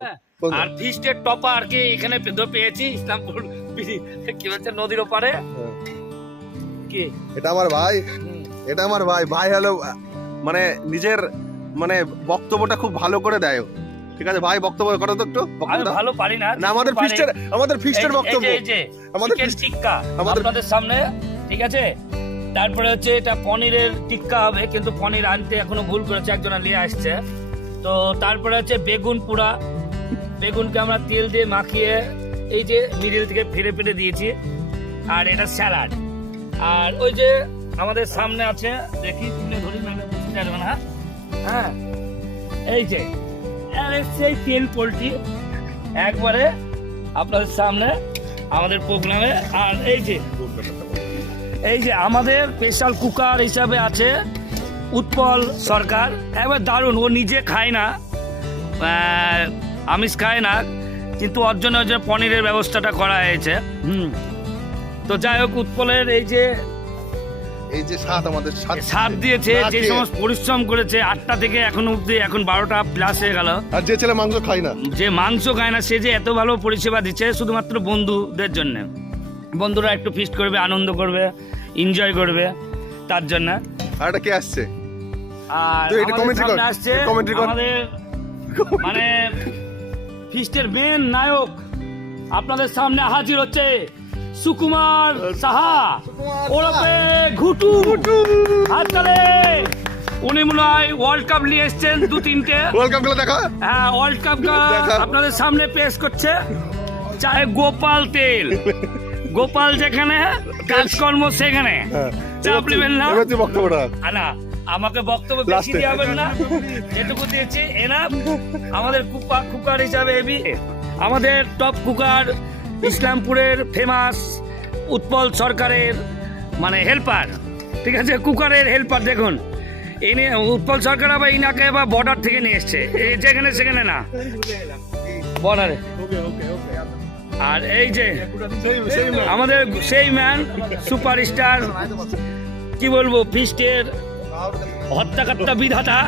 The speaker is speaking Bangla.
আর ফিস্টের টপার কে এখানে পেয়েছি ইসলামপুর কি বলছে নদীর ওপারে কি এটা আমার ভাই, এটা আমার ভাই। ভাই হলো মানে নিজের মানে বক্তব্যটা খুব ভালো করে দেয়। ঠিক আছে ভাই, বক্তব্য করো তো একটু। আমি ভালো পারি না। না আমাদের ফিস্টের বক্তব্য, আমাদের টিক্কা আপনাদের সামনে, ঠিক আছে। তারপরে হচ্ছে এটা পনিরের টিক্কা হবে, কিন্তু পনির আনতে এখনো ভুল করেছে, একজনা নিয়ে আসছে। তো তারপরে হচ্ছে বেগুন পোড়া, বেগুনকে আমরা তেল দিয়ে মাখিয়ে এই যে মিডিল থেকে ফেলে ফেলে দিয়েছি। আর এটা স্যালাড। আর ওই যে আমাদের সামনে আছে, দেখি তুলে ধরি না বুঝতে পারবে না। হ্যাঁ এই যে সেই তেল পোলট্রি একবারে আপনাদের সামনে আমাদের প্রোগ্রামে। আর এই যে আমাদের স্পেশাল কুকার হিসাবে আছে উৎপল সরকার, একবার দারুণ। ও নিজে খায় না, আমিষ খায় না, কিন্তু ওর জন্য পনিরের ব্যবস্থাটা করা হয়েছে। তো যাই হোক, উৎপলের এই যে স্বাদ আমাদের স্বাদ দিয়েছে, যে সমস্ত পরিশ্রম করেছে 8টা থেকে এখন অব্দি, এখন 12টা প্লাস হয়ে গেল। আর যে ছেলে মাংস খায় না, সে যে এত ভালো পরিষেবা দিচ্ছে শুধুমাত্র বন্ধুদের জন্য। বন্ধুরা একটু ফিস্ট করবে, আনন্দ করবে, এনজয় করবে, তার জন্য। আর এটা কে আসছে? আর আসছে আমাদের মানে ফিস্টের মেন নায়ক, আপনাদের সামনে হাজির হচ্ছে সুকুমার সাহা ওরফে ঘুটু। হাততালি। উনি মনে হয় ওয়ার্ল্ড কাপ নিয়ে এসছেন 2-3টে। ওয়ার্ল্ড কাপ গুলো দেখা। হ্যাঁ, ওয়ার্ল্ড কাপ আপনাদের সামনে পেশ করছে। চাहे গোপাল তেল, গোপাল যেখানে কাজকর্ম সেখানে। চাপ নেবেন না, না আমাকে বক্তব্য বেশি দিয়ে হবেন না, যেটুকু দিয়েছি এনাফ। আমাদের কুকার হিসাবে আমাদের টপ কুকার ইসলামপুরের ফেমাস উৎপল সরকারের মানে হেল্পার, ঠিক আছে, কুকারের হেল্পার। দেখুন এনে উৎপল সরকার আবার ইনাকে আবার বর্ডার থেকে নিয়ে এসছে, যেখানে সেখানে না, বর্ডারে। আর এই যে আমাদের সেই ম্যান সুপারস্টার, কি বলবো, ফিস্টের হত্যাকর্তা বিধাতা।